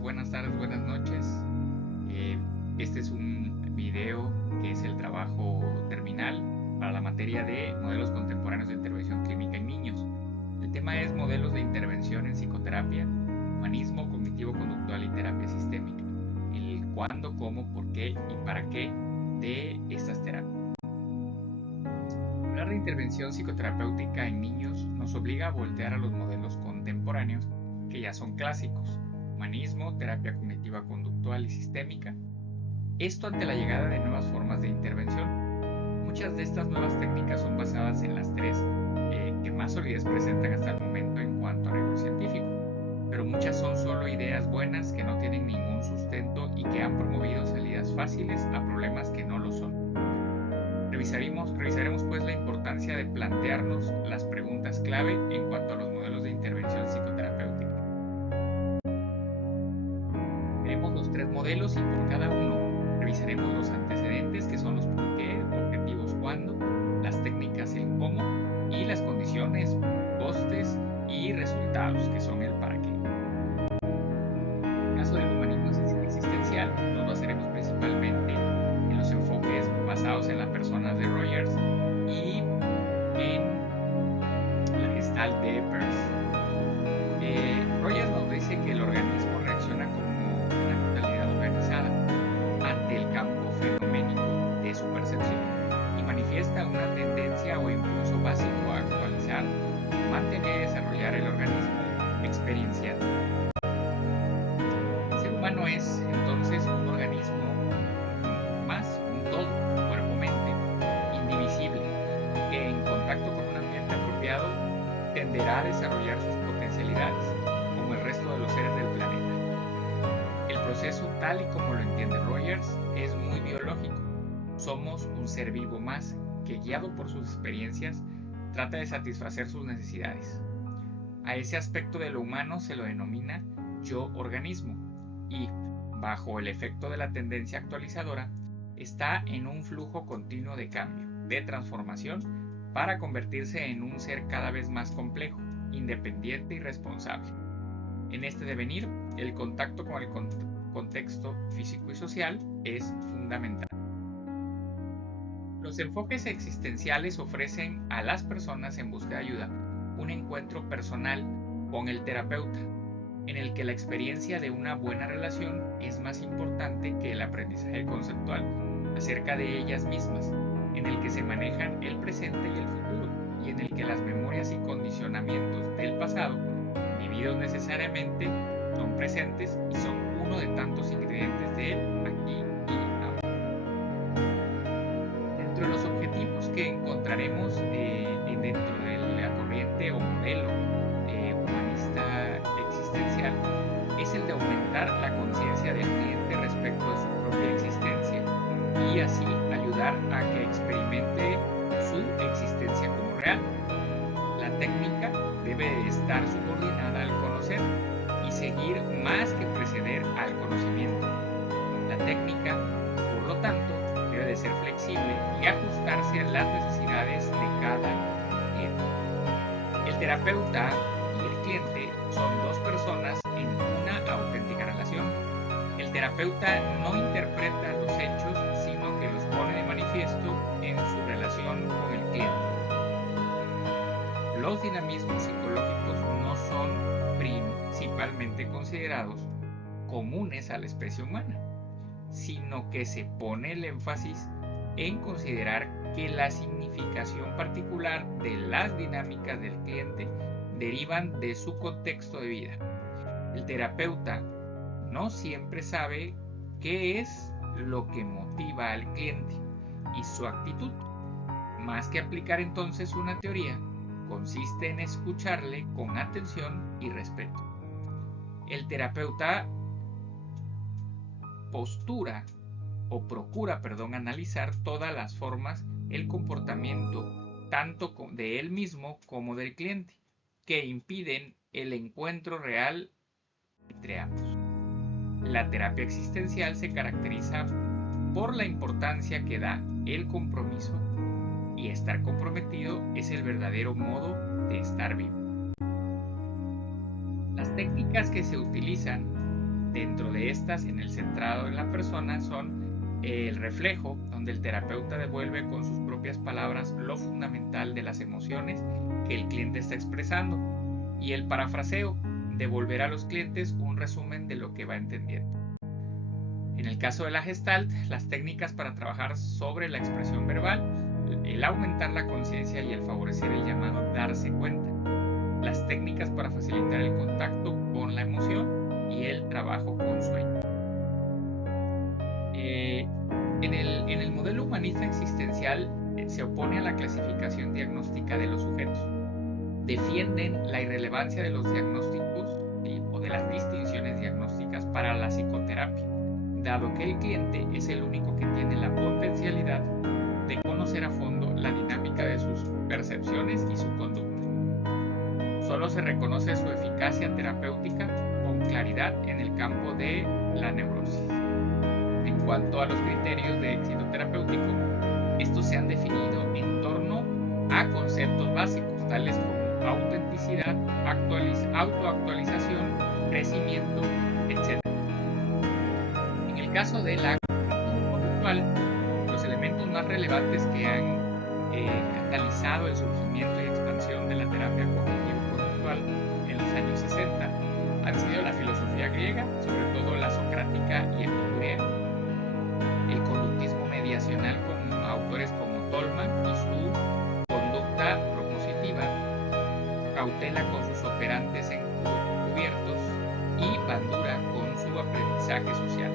buenas tardes, buenas noches. Este es un video que es el trabajo terminal para la materia de modelos contemporáneos de intervención clínica en niños. El tema es modelos de intervención en psicoterapia, humanismo cognitivo-conductual y terapia sistémica. El cuándo, cómo, por qué y para qué de estas terapias. Hablar de intervención psicoterapéutica en niños nos obliga a voltear a los modelos contemporáneos que ya son clásicos: humanismo, terapia cognitiva conductual y sistémica. Esto ante la llegada de nuevas formas de intervención. Muchas de estas nuevas técnicas son basadas en las tres que más solidez presentan hasta el momento en cuanto a rigor científico, pero muchas son solo ideas buenas que no tienen ningún sustento y que han promovido salidas fáciles a problemas que no lo son. Revisaremos pues la importancia de plantearnos las preguntas clave en cuanto a los modelos de intervención psicoterapéutica. Veremos los tres modelos y por cada uno revisaremos los antecedentes, que son los por qué, objetivos cuándo, las técnicas el cómo y las condiciones, costes y resultados, que son el para qué. En el caso del humanismo existencial, nos basaremos principalmente en los enfoques basados en las personas de Rogers y en la Gestalt de Peirce. Rogers nos dice que el organismo reacciona como una totalidad organizada ante el campo fenoménico de su percepción y manifiesta una tendencia o impulso básico a actualizar, mantener y desarrollar el organismo experiencial. El ser humano es entonces un organismo más, un todo, cuerpo-mente, indivisible, que en contacto con un ambiente apropiado tenderá a desarrollar sus potencialidades, como el resto de los seres del planeta. El proceso, tal y como lo entiende Rogers, es muy biológico. Somos un ser vivo más que, guiado por sus experiencias, trata de satisfacer sus necesidades. A ese aspecto de lo humano se lo denomina yo-organismo y, bajo el efecto de la tendencia actualizadora, está en un flujo continuo de cambio, de transformación, para convertirse en un ser cada vez más complejo, independiente y responsable. En este devenir, el contacto con el contexto físico y social es fundamental. Los enfoques existenciales ofrecen a las personas en busca de ayuda un encuentro personal con el terapeuta, en el que la experiencia de una buena relación es más importante que el aprendizaje conceptual acerca de ellas mismas, en el que se manejan el presente y el futuro, y en el que las memorias y condicionamientos del pasado, vividos necesariamente, son presentes y son uno de tantos ingredientes de él aquí y ahora. Dentro de los objetivos que encontraremos dentro de la corriente o modelo humanista existencial es el de aumentar la conciencia del cliente respecto de su propia existencia y así ayudar a que experimente su existencia como real. La técnica debe estar subordinada al conocer y seguir más que preceder al conocimiento. La técnica, por lo tanto, debe de ser flexible y ajustarse a las necesidades de cada cliente. El terapeuta y el cliente son dos personas en una auténtica relación. El terapeuta no interpreta los hechos, sino que los pone de manifiesto en su relación con el cliente. Los dinamismos psicológicos no son principalmente considerados comunes a la especie humana, sino que se pone el énfasis en considerar que la significación particular de las dinámicas del cliente derivan de su contexto de vida. El terapeuta no siempre sabe qué es lo que motiva al cliente y su actitud. Más que aplicar entonces una teoría, consiste en escucharle con atención y respeto. El terapeuta procura analizar todas las formas, el comportamiento tanto de él mismo como del cliente, que impiden el encuentro real entre ambos. La terapia existencial se caracteriza por la importancia que da el compromiso, y estar comprometido es el verdadero modo de estar vivo. Las técnicas que se utilizan Dentro de estas, en el centrado en la persona, son el reflejo, donde el terapeuta devuelve con sus propias palabras lo fundamental de las emociones que el cliente está expresando, y el parafraseo, devolver a los clientes un resumen de lo que va entendiendo. En el caso de la Gestalt, las técnicas para trabajar sobre la expresión verbal, el aumentar la conciencia y el favorecer el llamado darse cuenta, las técnicas para facilitar el contacto con la emoción y el trabajo con sueño. En el modelo humanista existencial se opone a la clasificación diagnóstica de los sujetos. Defienden la irrelevancia de los diagnósticos o de las distinciones diagnósticas para la psicoterapia, dado que el cliente es el único que tiene la potencialidad de conocer a fondo la dinámica de sus percepciones y su conducta. Solo se reconoce su eficacia terapéutica con claridad en el campo de la neurosis. En cuanto a los criterios de éxito terapéutico, estos se han definido en torno a conceptos básicos, tales como autenticidad, autoactualización, crecimiento, etc. En el caso de la conductual, los elementos más relevantes que han catalizado el surgimiento y expansión de la terapia cognitivo-conductual en los años 60 han sido la filosofía griega, sobre todo la socrática y epicurea, el conductismo mediacional con autores como Tolman y su conducta propositiva, Cautela con sus operantes encubiertos y Bandura con su aprendizaje social,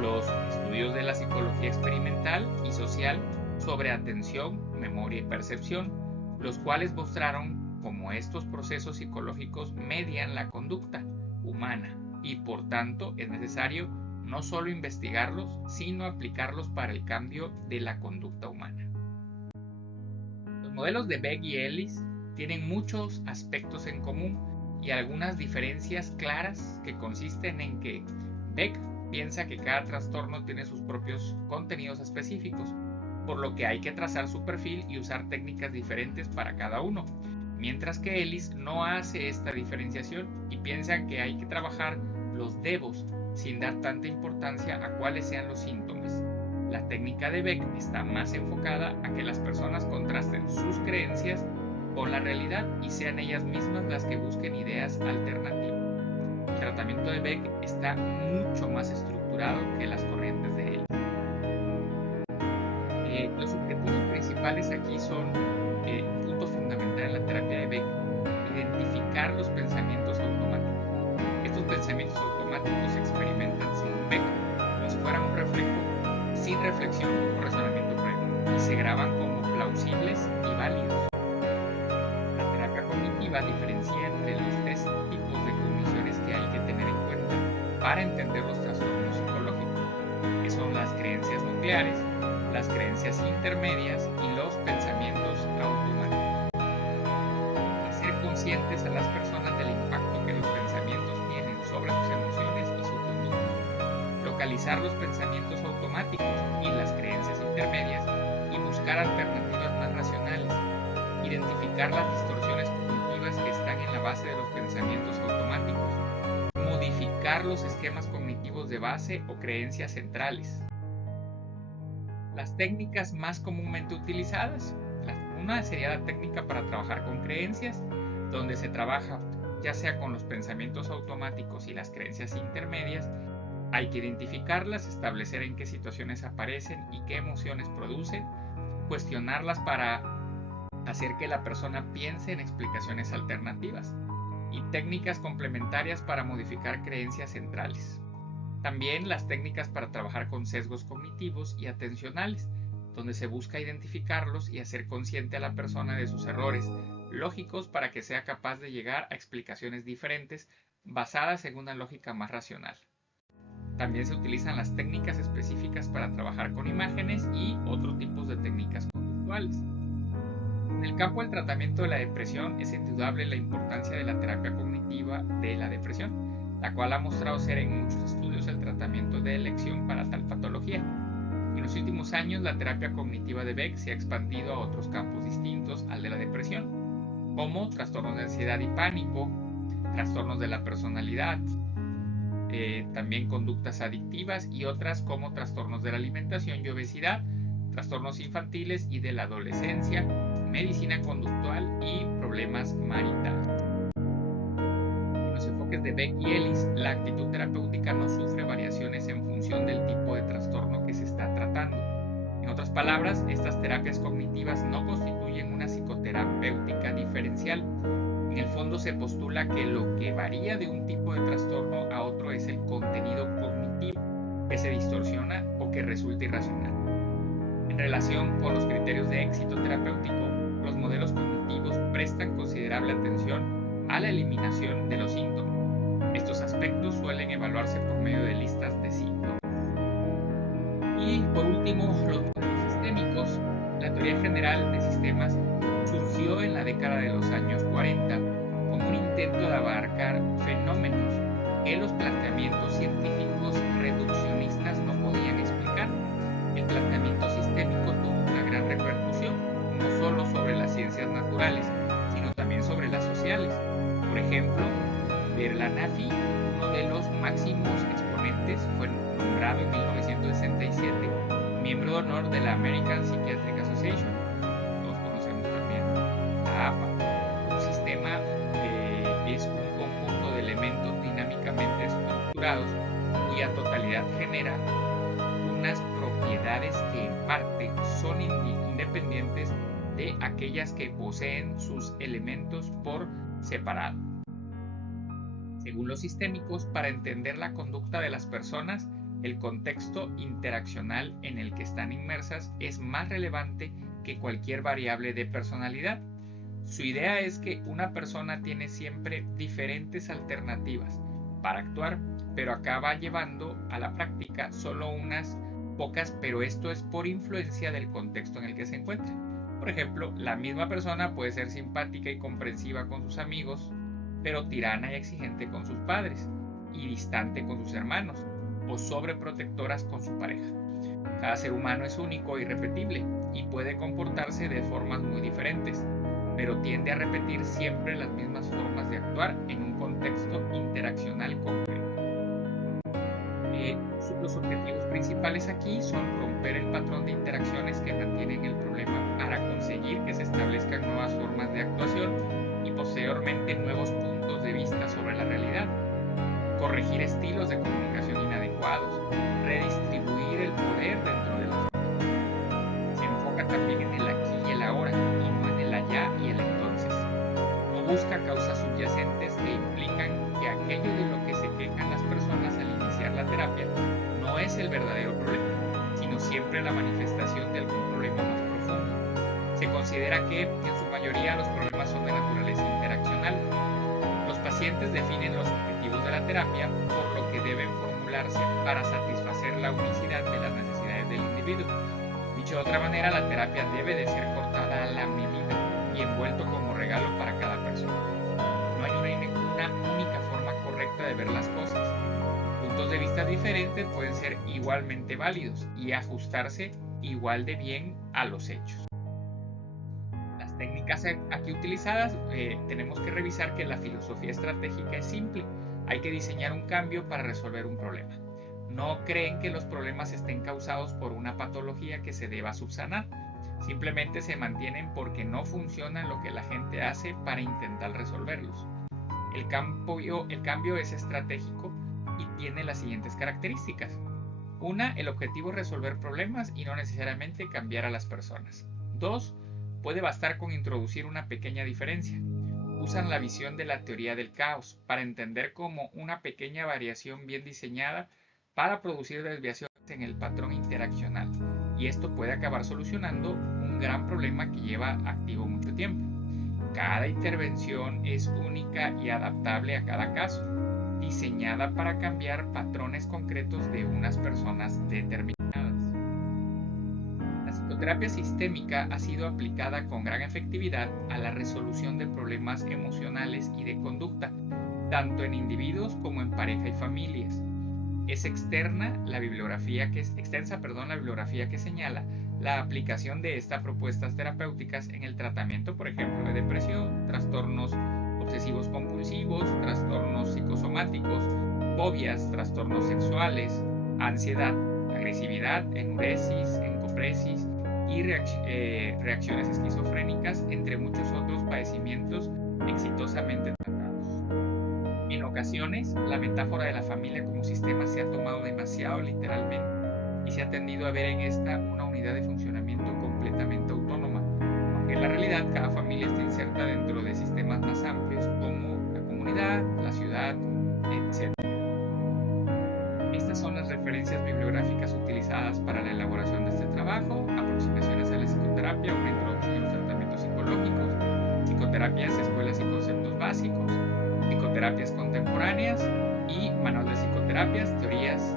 los estudios de la psicología experimental y social sobre atención, memoria y percepción, los cuales mostraron cómo estos procesos psicológicos median la conducta humana y por tanto es necesario no solo investigarlos, sino aplicarlos para el cambio de la conducta humana. Los modelos de Beck y Ellis tienen muchos aspectos en común y algunas diferencias claras que consisten en que Beck piensa que cada trastorno tiene sus propios contenidos específicos, por lo que hay que trazar su perfil y usar técnicas diferentes para cada uno, mientras que Ellis no hace esta diferenciación y piensa que hay que trabajar los devos sin dar tanta importancia a cuáles sean los síntomas. La técnica de Beck está más enfocada a que las personas contrasten sus creencias con la realidad y sean ellas mismas las que busquen ideas alternativas. El tratamiento de Beck está mucho más estructurado que las corrientes de Ellis. Los objetivos principales aquí son un punto fundamental en la terapia de Beck: identificar los pensamientos automáticos. Estos pensamientos automáticos se experimentan según Beck como si fueran un reflejo, sin reflexión o razonamiento previo, y se graban como plausibles y válidos. La terapia cognitiva diferencia entre los tres tipos de cogniciones que hay que tener en cuenta para entender los trastornos psicológicos, que son las creencias nucleares, las creencias intermedias y los pensamientos automáticos. Hacer conscientes a las personas del impacto que los pensamientos tienen sobre sus emociones y su conducta, localizar los pensamientos automáticos y las creencias intermedias y buscar alternativas más racionales, identificar las distorsiones cognitivas que están en la base de los pensamientos automáticos, modificar los esquemas cognitivos de base o creencias centrales. Las técnicas más comúnmente utilizadas, una sería la técnica para trabajar con creencias, donde se trabaja ya sea con los pensamientos automáticos y las creencias intermedias. Hay que identificarlas, establecer en qué situaciones aparecen y qué emociones producen, cuestionarlas para hacer que la persona piense en explicaciones alternativas, y técnicas complementarias para modificar creencias centrales. También las técnicas para trabajar con sesgos cognitivos y atencionales, donde se busca identificarlos y hacer consciente a la persona de sus errores lógicos para que sea capaz de llegar a explicaciones diferentes basadas en una lógica más racional. También se utilizan las técnicas específicas para trabajar con imágenes y otros tipos de técnicas conductuales. En el campo del tratamiento de la depresión es indudable la importancia de la terapia cognitiva de la depresión, la cual ha mostrado ser en muchos estudios el tratamiento de elección para tal patología. En los últimos años, la terapia cognitiva de Beck se ha expandido a otros campos distintos al de la depresión, como trastornos de ansiedad y pánico, trastornos de la personalidad, también conductas adictivas y otras como trastornos de la alimentación y obesidad, trastornos infantiles y de la adolescencia, medicina conductual y problemas maritales. En los enfoques de Beck y Ellis, la actitud terapéutica no sufre variaciones en función del tipo de trastorno que se está tratando. En otras palabras, estas terapias cognitivas no constituyen una psicoterapéutica diferencial. En el fondo se postula que lo que varía de un tipo de trastorno a otro es el contenido cognitivo, que se distorsiona o que resulta irracional. En relación con los criterios de éxito terapéutico, los modelos cognitivos prestan considerable atención a la eliminación de los síntomas. Estos aspectos suelen evaluarse por medio de listas de síntomas. Y por último, los modelos sistémicos. La teoría general de sistemas surgió en la década de los años 40 como un intento de abarcar fenómenos que los planteamientos científicos reduccionistas no podían explicar. El planteamiento sistémico tuvo una gran repercusión, no solo sobre las ciencias naturales, sino también sobre las sociales. Por ejemplo, Berlanaffi, uno de los máximos exponentes, fue nombrado en 1967 miembro de honor de la American Psychiatric Association. Todos conocemos también la APA. Un sistema es un conjunto de elementos dinámicamente estructurados cuya totalidad genera unas propiedades que en parte son independientes de aquellas que poseen sus elementos por separado. Según los sistémicos, para entender la conducta de las personas, el contexto interaccional en el que están inmersas es más relevante que cualquier variable de personalidad. Su idea es que una persona tiene siempre diferentes alternativas para actuar, pero acaba llevando a la práctica solo unas pocas, pero esto es por influencia del contexto en el que se encuentra. Por ejemplo, la misma persona puede ser simpática y comprensiva con sus amigos, pero tirana y exigente con sus padres, y distante con sus hermanos, o sobreprotectoras con su pareja. Cada ser humano es único e irrepetible y puede comportarse de formas muy diferentes, pero tiende a repetir siempre las mismas formas de actuar en un contexto interaccional concreto. Los objetivos principales aquí son romper el patrón de interacciones que mantienen el problema para conseguir que se establezcan nuevas formas de actuación y posteriormente nuevos puntos de vista sobre la realidad, corregir estilos de comunicación inadecuados, redistribuir el poder dentro de los grupos. Se enfoca también en el aquí y el ahora y no en el allá y el entonces. No busca causas subyacentes que implican que aquello de lo que se quejan las personas al iniciar la terapia no es el verdadero problema, sino siempre la manifestación de algún problema más profundo. Se considera que, en su mayoría, los problemas son de naturaleza interaccional. Los pacientes definen los objetivos de la terapia por lo que deben formularse para satisfacer la unicidad de las necesidades del individuo. Dicho de otra manera, la terapia debe de ser cortada a la medida y envuelto como regalo para cada persona. No hay una única forma correcta de ver las cosas. Puntos de vista diferentes pueden ser igualmente válidos y ajustarse igual de bien a los hechos. Las técnicas aquí utilizadas, tenemos que revisar que la filosofía estratégica es simple. Hay que diseñar un cambio para resolver un problema. No creen que los problemas estén causados por una patología que se deba subsanar. Simplemente se mantienen porque no funciona lo que la gente hace para intentar resolverlos. El cambio es estratégico y tiene las siguientes características. Una, el objetivo es resolver problemas y no necesariamente cambiar a las personas. 2, puede bastar con introducir una pequeña diferencia. Usan la visión de la teoría del caos para entender cómo una pequeña variación bien diseñada para producir desviaciones en el patrón interaccional, y esto puede acabar solucionando un gran problema que lleva activo mucho tiempo. Cada intervención es única y adaptable a cada caso, diseñada para cambiar patrones concretos de unas personas determinadas. La psicoterapia sistémica ha sido aplicada con gran efectividad a la resolución de problemas emocionales y de conducta, tanto en individuos como en pareja y familias. Es extensa la bibliografía que señala la aplicación de estas propuestas terapéuticas en el tratamiento, por ejemplo, de depresión, trastornos obsesivos compulsivos, trastornos psicosomáticos, fobias, trastornos sexuales, ansiedad, agresividad, enuresis, encopresis y reacciones esquizofrénicas, entre muchos otros padecimientos exitosamente tratados. En ocasiones, la metáfora de la familia como sistema se ha tomado demasiado literalmente y se ha tendido a ver en esta una unidad de funcionamiento completamente autónoma, aunque en la realidad cada familia está inserta dentro de sistemas más amplios como la comunidad, la ciudad, etc. Estas son las referencias bibliográficas utilizadas para la elaboración de este trabajo: aproximaciones a la psicoterapia, una introducción a los tratamientos psicológicos, psicoterapias, escuelas y conceptos básicos, psicoterapias contemporáneas y manual de psicoterapias, teorías